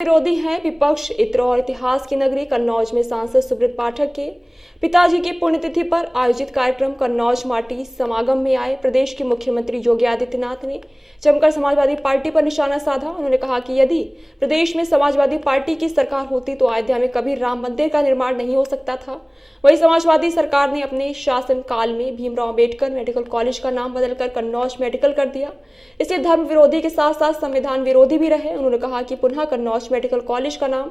विरोधी हैं विपक्ष। इत्र और इतिहास की नगरी कन्नौज में सांसद सुब्रत पाठक के पिताजी की पुण्यतिथि पर आयोजित कार्यक्रम कन्नौज माटी समागम में आए प्रदेश के मुख्यमंत्री योगी आदित्यनाथ ने जमकर समाजवादी पार्टी पर निशाना साधा। उन्होंने कहा कि यदि प्रदेश में समाजवादी पार्टी की सरकार होती तो अयोध्या में कभी राम मंदिर का निर्माण नहीं हो सकता था। वही समाजवादी सरकार ने अपने शासन काल में भीमराव अंबेडकर मेडिकल कॉलेज का नाम बदलकर कन्नौज मेडिकल कर दिया। इससे धर्म विरोधी के साथ साथ संविधान विरोधी भी रहे। उन्होंने कहा कि पुनः कन्नौज मेडिकल कॉलेज का नाम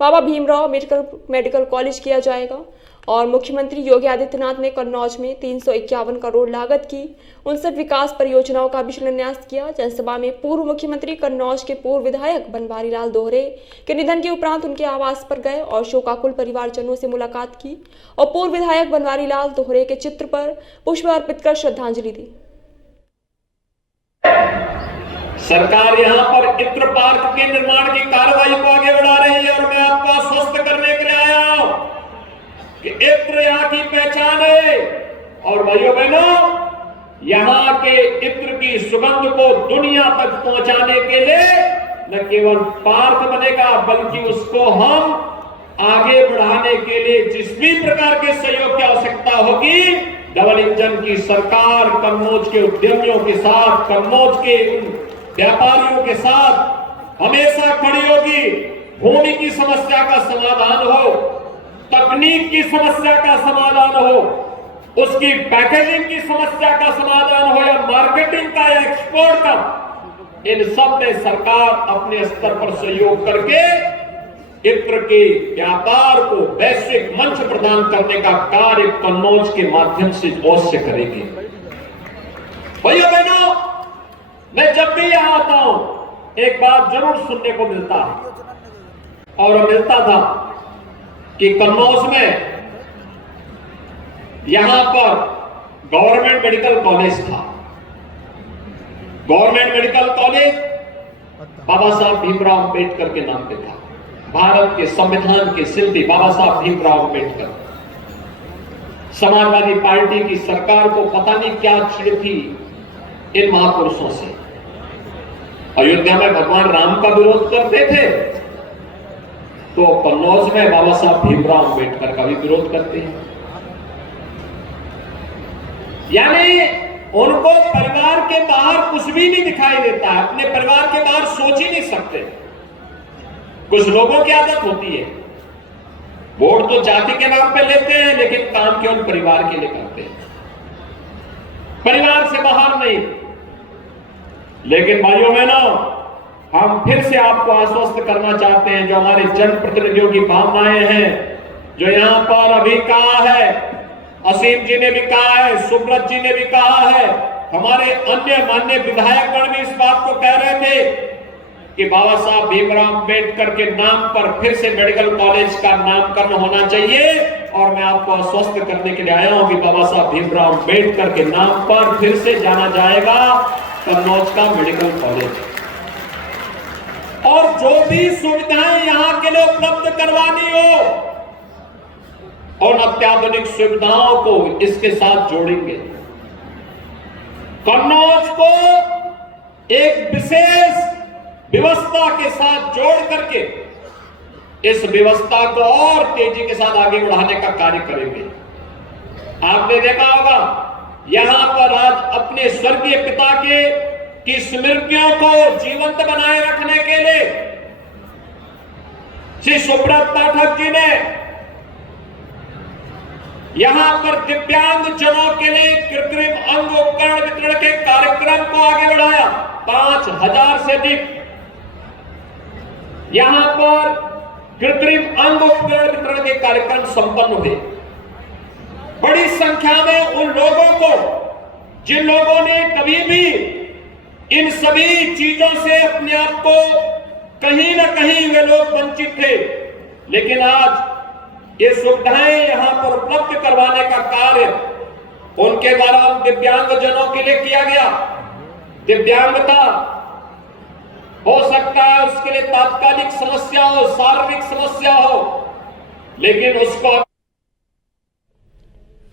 बाबा भीमराव अंबेडकर मेडिकल कॉलेज किया जाएगा। और मुख्यमंत्री योगी आदित्यनाथ ने कन्नौज में 351 करोड़ लागत की 59 विकास परियोजनाओं का भी शिलान्यास किया। जनसभा में पूर्व मुख्यमंत्री कन्नौज के पूर्व विधायक बनवारी लाल दोहरे के निधन के उपरांत उनके आवास पर गए और शोकाकुल परिवारजनों से मुलाकात की और पूर्व विधायक बनवारी लाल दोहरे के चित्र पर पुष्प अर्पित कर श्रद्धांजलि दी। सरकार यहाँ पर इत्र पार्क के निर्माण की कार्रवाई को आगे बढ़ा रही है और मैं आपको आश्वस्त करने के लिए आया हूं कि इत्र यहाँ की पहचान है। और भाइयों बहनों, यहाँ के इत्र की सुगंध को दुनिया तक पहुंचाने के लिए न केवल पार्क बनेगा बल्कि उसको हम आगे बढ़ाने के लिए जिस भी प्रकार के सहयोग की आवश्यकता होगी, डबल इंजन की सरकार कन्नौज के उद्यमियों के साथ, कन्नौज के व्यापारियों के साथ हमेशा खड़ी होगी। भूमि की समस्या का समाधान हो, तकनीक की समस्या का समाधान हो, उसकी पैकेजिंग की समस्या का समाधान हो या मार्केटिंग का या एक्सपोर्ट का, इन सब में सरकार अपने स्तर पर सहयोग करके इत्र के व्यापार को वैश्विक मंच प्रदान करने का कार्य कन्नौज के माध्यम से अवश्य करेगी। भैया बहनों, मैं जब भी यहां आता हूं एक बात जरूर सुनने को मिलता है और मिलता था कि कन्नौज में यहां पर गवर्नमेंट मेडिकल कॉलेज था। गवर्नमेंट मेडिकल कॉलेज बाबा साहब भीमराव अंबेडकर के नाम पे था। भारत के संविधान के शिल्पी बाबा साहब भीमराव अंबेडकर। समाजवादी पार्टी की सरकार को पता नहीं क्या चिढ़ थी इन महापुरुषों से। अयोध्या में भगवान राम का विरोध करते थे तो कन्नौज में बाबा साहब भीमराव अंबेडकर का भी विरोध करते हैं। यानी उनको परिवार के बाहर कुछ भी नहीं दिखाई देता है, अपने परिवार के बाहर सोच ही नहीं सकते। कुछ लोगों की आदत होती है, वोट तो जाति के नाम पे लेते हैं लेकिन काम केवल परिवार के लिए करते हैं, परिवार से बाहर नहीं। लेकिन भाइयों बहनों, हम फिर से आपको आश्वस्त करना चाहते हैं, जो हमारे जनप्रतिनिधियों की भावनाएं हैं, जो यहां पर अभी कहा है, असीम जी ने भी कहा है, सुब्रत जी ने भी कहा है, हमारे अन्य माननीय विधायकगण भी इस बात को कह रहे थे कि बाबा साहब भीमराव अंबेडकर के नाम पर फिर से मेडिकल कॉलेज का नामकरण होना चाहिए। और मैं आपको आश्वस्त करने के लिए आया हूं कि बाबा साहब भीमराव अंबेडकर के नाम पर फिर से जाना जाएगा कन्नौज का मेडिकल कॉलेज। और जो भी सुविधाएं यहां के लिए उपलब्ध करवानी हो और अत्याधुनिक सुविधाओं को इसके साथ जोड़ेंगे। कन्नौज को एक विशेष व्यवस्था के साथ जोड़ करके इस व्यवस्था को और तेजी के साथ आगे बढ़ाने का कार्य करेंगे। आपने देखा होगा यहां पर आज अपने स्वर्गीय पिता की स्मृतियों को जीवंत बनाए रखने के लिए श्री सुब्रत पाठक जी ने यहां पर दिव्यांग जनों के लिए कृत्रिम अंग उपकरण वितरण के कार्यक्रम को आगे बढ़ाया। 5000 से अधिक यहां पर कृत्रिम अंग उपकरण वितरण के कार्यक्रम संपन्न हुए। बड़ी संख्या में उन लोगों को जिन लोगों ने कभी भी इन सभी चीजों से अपने आप को कहीं ना कहीं वे लोग वंचित थे, लेकिन आज ये सुविधाएं यहां पर उपलब्ध करवाने का कार्य उनके द्वारा दिव्यांग जनों के लिए किया गया। दिव्यांगता हो सकता है उसके लिए तात्कालिक समस्या हो, शारीरिक समस्या हो, लेकिन उसको